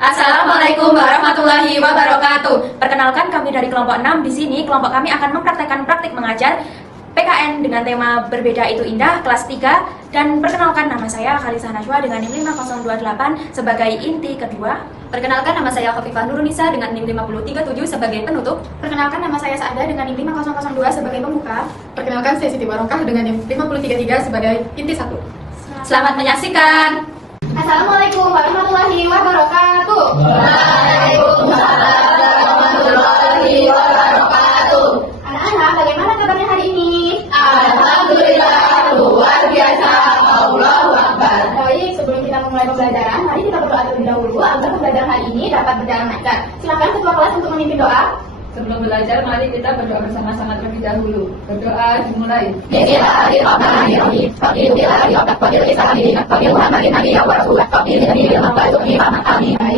Assalamualaikum warahmatullahi wabarakatuh. Perkenalkan, kami dari kelompok 6. Di sini kelompok kami akan mempraktekkan praktik mengajar PKN dengan tema Berbeda Itu Indah kelas 3. Dan perkenalkan, nama saya Khalisah Najwa dengan NIM 5028 sebagai inti kedua. Perkenalkan, nama saya Khafifah Nurunisa dengan NIM 5037 sebagai penutup. Perkenalkan, nama saya Saada dengan NIM 5002 sebagai pembuka. Perkenalkan, saya Siti Barokah dengan NIM 5033 sebagai inti 1. Selamat menyaksikan. Assalamualaikum warahmatullahi wabarakatuh. Waalaikumsalam warahmatullahi wabarakatuh. Anak-anak, bagaimana kabarnya hari ini? Alhamdulillah, luar biasa. Allahu Akbar. Baik, sebelum kita memulai pembelajaran, mari kita berdoa terlebih dahulu agar pembelajaran hari ini dapat berjalan lancar. Silakan ketua kelas untuk memimpin doa. Sebelum belajar, mari kita berdoa bersama-sama terlebih dahulu. Berdoa dimulai. Bismillahirrahmanirrahim. Baik,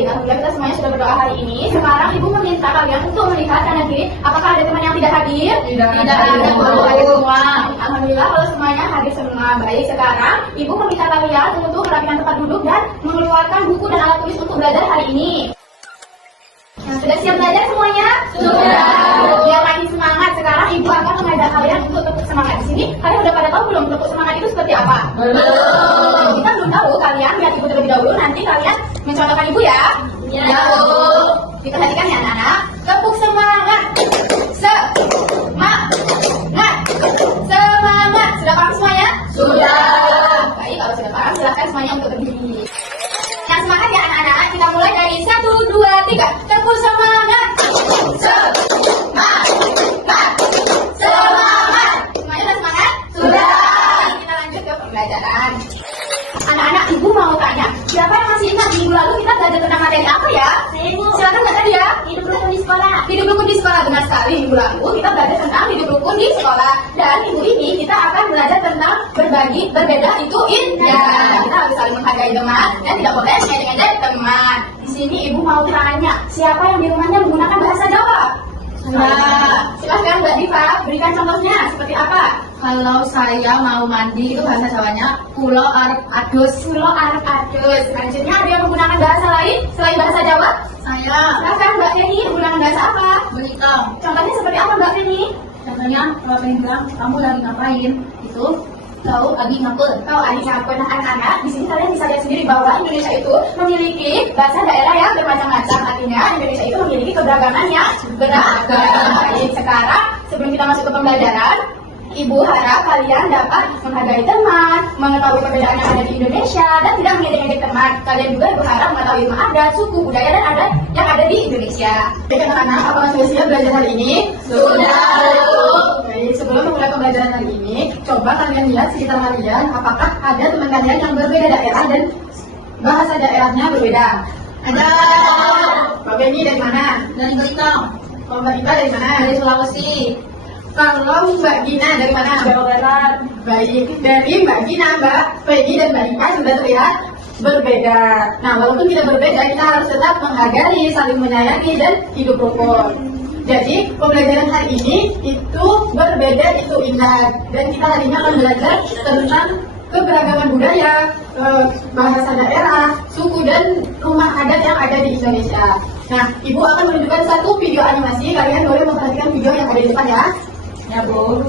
alhamdulillah kita semuanya sudah berdoa hari ini. Sekarang Ibu meminta kalian untuk melihat kanan kiri. Apakah ada teman yang tidak hadir? Tidak ada. Kalau hadir semua. Alhamdulillah kalau semuanya hadir semua. Baik, sekarang Ibu meminta kalian untuk merapikan tempat duduk dan mengeluarkan buku dan alat tulis untuk belajar hari ini. Nah, sudah siap belajar semuanya? Sudah. Biar makin semangat, sekarang Ibu akan mengajak kalian untuk tepuk semangat. Di sini kalian udah pada tahu belum tepuk semangat itu seperti apa? Belum. Kita belum tahu, kalian lihat Ibu terlebih dahulu, nanti kalian mencontohkan Ibu ya. Ya, Bu. Diperhatikan ya anak-anak. Tepuk semangat. Semangat. Semangat. Sudah paham semuanya? Sudah. Baik, kalau sudah paham silahkan semuanya untuk berdiri. Yang semangat ya anak-anak. Kita mulai dari 1, 2, 3. Tepuk semangat. Semangat. Semangat. Semuanya sudah semangat? Sudah. Kita lanjut ke pembelajaran. Anak-anak, Ibu mau tanya, siapa yang masih ingat minggu lalu kita belajar tentang materi apa ya? Ibu. Silakan nggak tadi ya? Hidup rukun di sekolah. Hidup rukun di sekolah, benar sekali. Minggu lalu kita belajar tentang hidup rukun di sekolah. Dan minggu ini kita akan belajar tentang berbagi, berbeda itu indah. Kita harus saling menghargai teman dan tidak boleh mengejek teman. Di sini Ibu mau tanya, siapa yang di rumahnya menggunakan bahasa Jawa? Nah, silahkan Mbak Diva, berikan contohnya seperti apa? Kalau saya mau mandi itu bahasa Jawanya kulo arep adus. Kulo arep adus. Selanjutnya ada yang menggunakan bahasa lain selain bahasa Jawa? Saya Silahkan Mbak Feni, menggunakan bahasa apa? begitu. Contohnya seperti apa Mbak Feni? Contohnya kalau pengen bilang kamu lagi ngapain itu tahu lagi ngapel. Kalau adik ngapain anak-anak, di sini kalian bisa lihat sendiri bahwa Indonesia itu memiliki bahasa daerah yang bermacam-macam. Artinya Indonesia itu memiliki keberagaman yang beragam. Baik, sekarang sebelum kita masuk ke pembelajaran, Ibu harap kalian dapat menghargai teman, mengetahui perbedaan yang ada di Indonesia, dan tidak mengejek-ejek teman. Kalian juga Ibu harap mengetahui ilmu adat, suku, budaya, dan adat yang ada di Indonesia. Baik anak-anak, apakah sudah siap belajar hari ini? Sudah. Baik, sebelum memulai pembelajaran hari ini, coba kalian lihat sekitar kalian, apakah ada teman kalian yang berbeda daerah dan bahasa daerahnya berbeda? Ada. Mbak Beni dari mana? Dari Belitung, Mbak Ita dari mana? dari Sulawesi, Kalau Mbak Gina dari mana? Jawa Barat. Baik, dari Mbak Gina, Mbak Peggy dan Mbak Ika sudah terlihat berbeda. Nah, walaupun kita berbeda, kita harus tetap menghargai, saling menyayangi, dan hidup rukun. Jadi, pembelajaran hari ini itu berbeda, itu indah. Dan kita hari ini akan belajar tentang keberagaman budaya, bahasa daerah, suku, dan rumah adat yang ada di Indonesia. Nah, Ibu akan menunjukkan satu video animasi. Kalian boleh memperhatikan video yang ada di depan ya. Ya, Bu.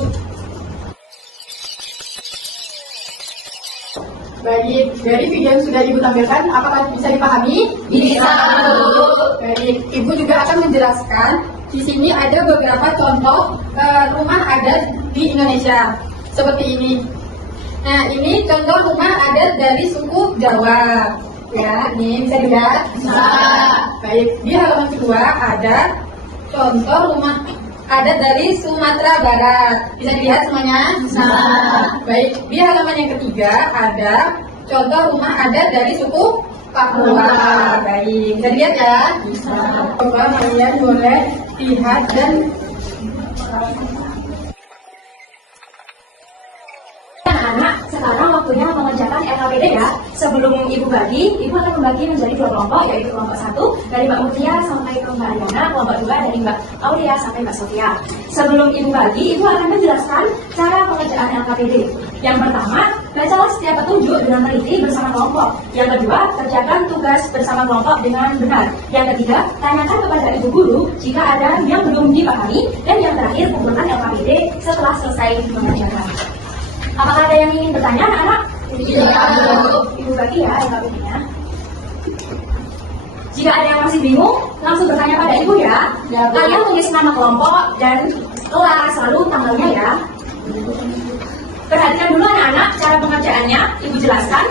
Baik, dari video yang sudah Ibu tampilkan, apakah bisa dipahami? Bisa, Bu. Baik, Ibu juga akan menjelaskan. Di sini ada beberapa contoh rumah adat di Indonesia, seperti ini. Nah, ini contoh rumah adat dari suku Jawa. Ya, ini bisa dilihat. Bisa. Baik, di halaman kedua ada contoh rumah adat dari Sumatera Barat. Bisa dilihat semuanya? Bisa. Baik, di halaman yang ketiga ada contoh rumah adat dari suku Papua. Baik, bisa dilihat ya? Bisa. Coba kalian boleh lihat dan Anak-anak, sekarang waktunya mengerjakan LKPD ya. Sebelum Ibu bagi, Ibu akan membagi menjadi 2 kelompok, yaitu kelompok 1 dari Mbak Mutia sampai ke Mbak Ariana, kelompok 2 dari Mbak Aulia sampai Mbak Sofia. Sebelum Ibu bagi, Ibu akan menjelaskan cara pengerjaan LKPD. Yang pertama, Bacalah setiap petunjuk dengan teliti bersama kelompok. Yang kedua, kerjakan tugas bersama kelompok dengan benar. Yang ketiga, tanyakan kepada ibu guru jika ada yang belum dipahami. Dan yang terakhir, kumpulkan LKPD setelah selesai mengajarkan. Apakah ada yang ingin bertanya, anak-anak? Ibu bagi ya LKPD-nya. Jika ada yang masih bingung, langsung bertanya pada ibu ya. Kalian tulis nama kelompok dan kelas, lalu tanggalnya ya. Perhatikan dulu anak-anak cara pengerjaannya, ibu jelaskan.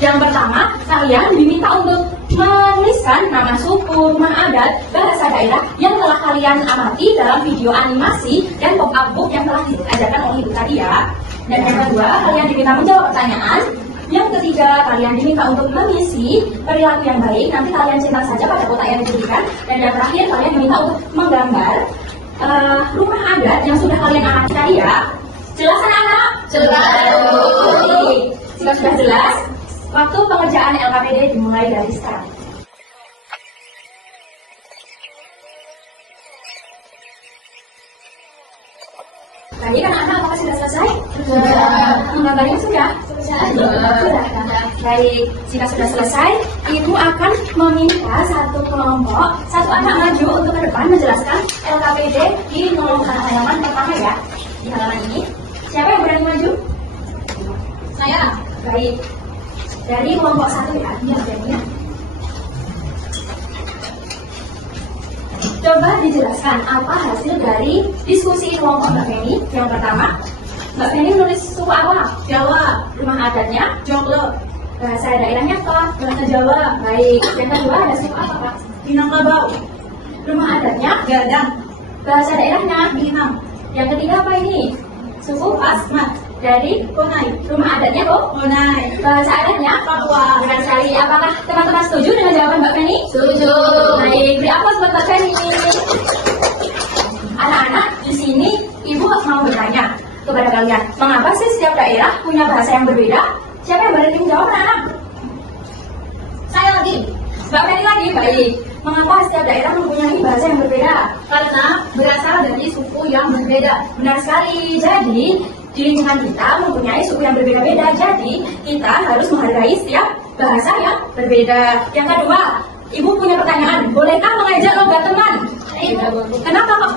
Yang pertama, kalian diminta untuk menuliskan nama suku, rumah adat, bahasa daerah yang telah kalian amati dalam video animasi dan pop-up book yang telah diajarkan oleh ibu tadi ya. Dan yang kedua, kalian diminta menjawab pertanyaan. Yang ketiga, kalian diminta untuk mengisi perilaku yang baik. Nanti kalian cetak saja pada kotak yang diberikan. Dan yang terakhir, kalian diminta untuk menggambar rumah adat yang sudah kalian amati tadi ya. Jelas anak-anak? Jelas. Jika sudah jelas, waktu pengerjaan LKPD dimulai dari sekarang. Tadi kan anak apakah sudah selesai? Sudah. Menggambarnya sudah? Sudah. Baik, jika sudah selesai, ibu akan meminta satu kelompok, satu anak maju untuk ke depan menjelaskan LKPD di halaman pertama ya. Di halaman ini. Siapa yang berani maju? Saya. Baik. Dari kelompok satu ya, ya. Coba dijelaskan apa hasil dari diskusi kelompok Mbak Feni. Yang pertama, Mbak Feni menulis suku apa? Jawa. Rumah adatnya? Joglo. Bahasa daerahnya apa? Bahasa Jawa. Baik. Yang kedua ada suku apa Pak? Minangkabau. Rumah adatnya? Gadang. Bahasa daerahnya? Minang. Yang ketiga apa ini? Suku Asmat. Dari Konai. Rumah adatnya kok? Konai. Bahasa adatnya? Papua. Benar sekali. Apakah teman-teman setuju dengan jawaban Mbak Feni? Setuju. Baik, beri aplaus buat Mbak Feni. Anak-anak, di sini Ibu mau bertanya kepada kalian, mengapa sih setiap daerah punya bahasa yang berbeda? Siapa yang berani menjawab, anak-anak? Saya lagi. Mbak Feni lagi. Baik. Mengapa setiap daerah mempunyai bahasa yang berbeda? Karena berasal dari suku yang berbeda. Benar sekali. Jadi, di lingkungan kita mempunyai suku yang berbeda-beda. Jadi, kita harus menghargai setiap bahasa yang berbeda. Yang kedua, Ibu punya pertanyaan. Bolehkah mengajak lomba teman? Kenapa kok?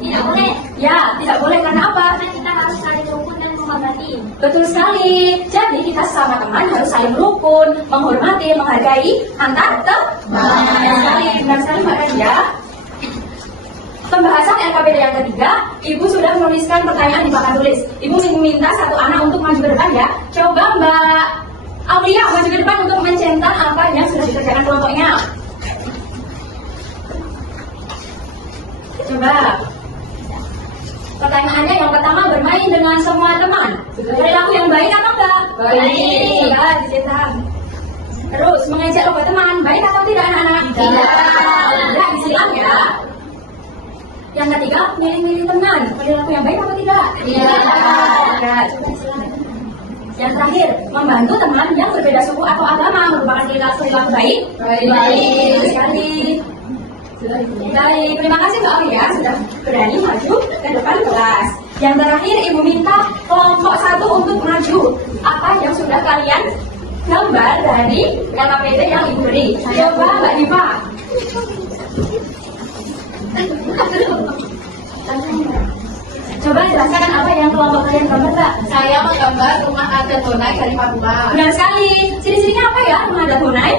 Tidak boleh. Ya, tidak boleh. Karena apa? Karena kita harus saling rukun dan menghormati. Betul sekali. Jadi, kita sama teman harus saling rukun, menghormati, menghargai antar teman. Benar sekali Mbak Nadia. Pembahasan LKPD yang ketiga, Ibu sudah menuliskan pertanyaan di papan tulis. Ibu meminta satu anak untuk maju ke depan ya. Coba Mbak Aulia maju ke depan untuk mencetak apa yang sudah dikerjakan kelompoknya. Coba. Pertanyaannya yang pertama, bermain dengan semua teman. Perilaku yang baik atau enggak? Baik. Sudah dicetak. Terus, mengajak lomba teman, baik atau tidak anak-anak? Tidak. Sudah disilang ya. Yang ketiga, milih-milih teman. Perilaku yang baik atau tidak? Tidak. Coba silakan. Yang terakhir, membantu teman yang berbeda suku atau agama merupakan perilaku baik? Baik sekali. Baik, terima kasih Mbak Aulia sudah berani maju ke depan kelas. Yang terakhir, Ibu minta kelompok satu untuk maju. Apa yang sudah kalian gambar dari LKPD yang Ibu beri? Coba Mbak Diva. Coba jelaskan apa yang kelompok kalian gambar, Mbak. Saya menggambar rumah adat Honai dari Papua. Benar sekali. Ciri-cirinya apa ya rumah adat Honai?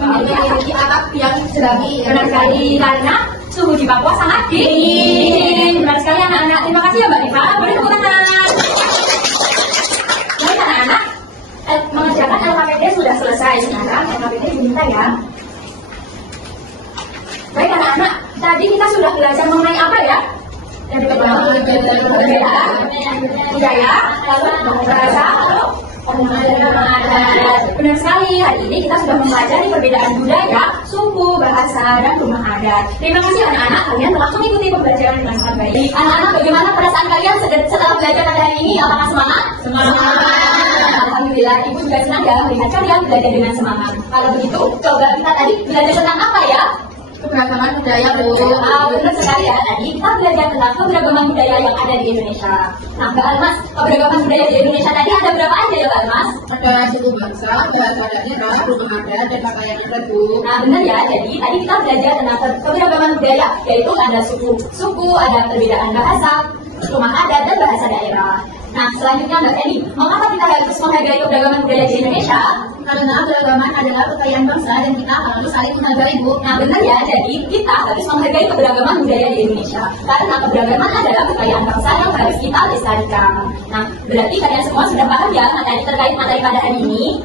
Memiliki atap yang jerami. Benar sekali, karena suhu di Papua sangat dingin. Benar sekali anak-anak. Terima kasih ya Mbak Diva. Boleh tepuk tangan. Baik anak-anak, mengerjakan LKPD sudah selesai. Sekarang LKPD diminta ya. Baik anak-anak, tadi kita sudah belajar mengenai apa ya? Yang perbedaan budaya, lalu bahasa, rumah adat. Benar sekali, hari ini kita sudah mempelajari perbedaan budaya, suku, bahasa, dan rumah adat. Terima kasih anak-anak, kalian telah mengikuti pembelajaran dengan sangat baik. Anak-anak, bagaimana perasaan kalian setelah belajar pada hari ini? Apakah semangat? Semangat! Alhamdulillah, Ibu juga senang ya melihat kalian belajar dengan semangat. Kalau begitu, coba kita tadi belajar tentang apa ya? keberagaman budaya, Bu. Benar sekali ya, tadi kita belajar tentang keberagaman budaya yang ada di Indonesia. Nah, Mbak Almas, keberagaman budaya di Indonesia tadi ada berapa aja ya, Mbak Almas? Ada suku bangsa, bahasa daerah, rumah adat, dan pakaian adat, Bu. Nah, benar ya, jadi tadi kita belajar tentang keberagaman budaya, yaitu ada suku, ada perbedaan bahasa, rumah adat, dan bahasa daerah. Nah, selanjutnya Mbak Eli, mengapa kita harus menghargai keberagaman budaya di Indonesia? Karena keberagaman adalah kekayaan bangsa dan kita harus saling menghargai, Bu. Nah, benar ya, jadi kita harus menghargai keberagaman budaya di Indonesia. Karena keberagaman adalah kekayaan bangsa yang harus kita lestarikan. Nah, berarti kalian semua sudah paham ya materi terkait materi pada hari ini?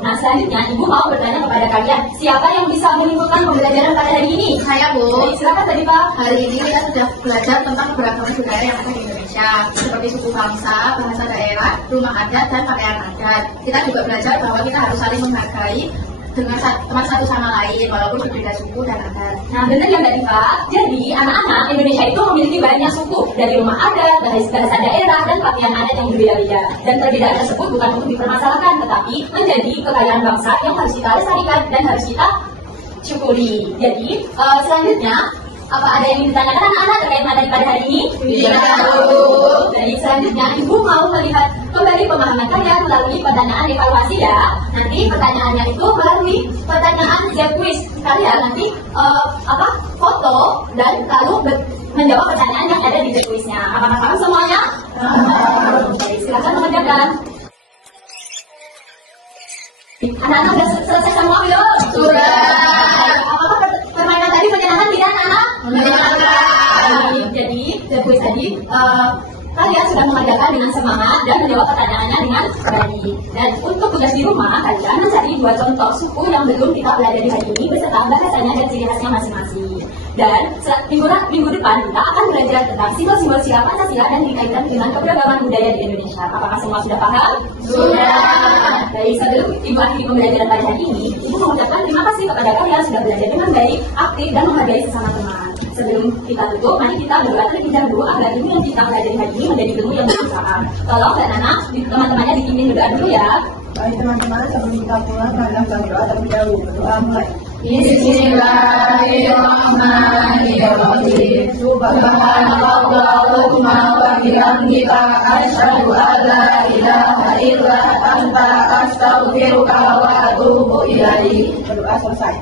Nah, selanjutnya Ibu mau bertanya kepada kalian, siapa yang bisa menyimpulkan pembelajaran pada hari ini? Saya, Bu. Baik, silakan tadi Pak. Hari ini kita sudah belajar tentang keberagaman budaya yang ada di Indonesia, seperti suku bangsa, bahasa daerah, rumah adat, dan pakaian adat. Kita juga belajar bahwa kita harus saling menghargai dengan teman satu sama lain, walaupun berbeda suku dan adat. Nah, benar ya Mbak Diva. Jadi, anak-anak Indonesia itu memiliki banyak suku, dari rumah adat, bahasa daerah, dan pakaian adat yang berbeda-beda. Dan perbedaan tersebut bukan untuk dipermasalahkan, tetapi menjadi kekayaan bangsa yang harus kita lestarikan dan harus kita syukuri. Jadi, selanjutnya, apa ada yang ingin ditanyakan anak-anak terkait materi pada hari ini? Iya, Bu. Jadi selanjutnya Ibu mau melihat kembali pemahaman kalian melalui pertanyaan evaluasi ya. Nanti pertanyaannya itu melalui pertanyaan quiz. Kalian nanti foto dan lalu menjawab pertanyaan yang ada di quiznya. Apakah kamu semuanya? Baik, silakan mengerjakan. Anak-anak sudah selesai semua belum? Sudah. Apakah permainan tadi menyenangkan tidak anak-anak? Menyenangkan. Jadi, quiz tadi kalian sudah mengerjakan dengan semangat dan menjawab pertanyaannya dengan baik. Dan untuk tugas di rumah, kalian mencari 2 contoh suku yang belum kita pelajari hari ini beserta bahasanya dan ciri khasnya masing-masing. Dan minggu depan kita akan belajar tentang simbol-simbol siap Pancasila dan dikaitkan dengan keberagaman budaya di Indonesia. Apakah semua sudah paham? Sudah. Baik, sebelum Ibu akhiri pembelajaran pada hari ini, Ibu mengucapkan terima kasih kepada kalian sudah belajar dengan baik, aktif, dan menghargai sesama teman. Sebelum kita tutup, mari kita berdoa terlebih dahulu agar ilmu yang kita pelajari hari ini menjadi ilmu yang bermanfaat. Tolong dan anak, teman-temannya dipimpin berdoa dulu ya. Baik teman-teman, sebelum kita pulang, marilah kita berdoa terlebih dahulu. Berdoa mulai. Bismillahirrahmanirrahim. Subhanallahumma wa bihamdika asyhadu an la ilaha illa anta astaghfiruka wa atubu ilaik. Berdoa selesai.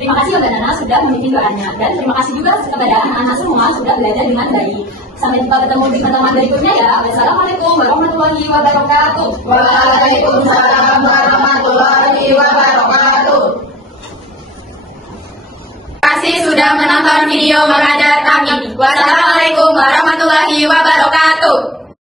Terima kasih anak-anak sudah memimpin doanya. Dan terima kasih juga kepada anak-anak semua sudah belajar dengan baik. Sampai jumpa ketemu di pertemuan berikutnya ya. Wassalamualaikum warahmatullahi wabarakatuh. Waalaikumsalam warahmatullahi wabarakatuh. Terima kasih sudah menonton video mengajar kami. Wassalamualaikum warahmatullahi wabarakatuh.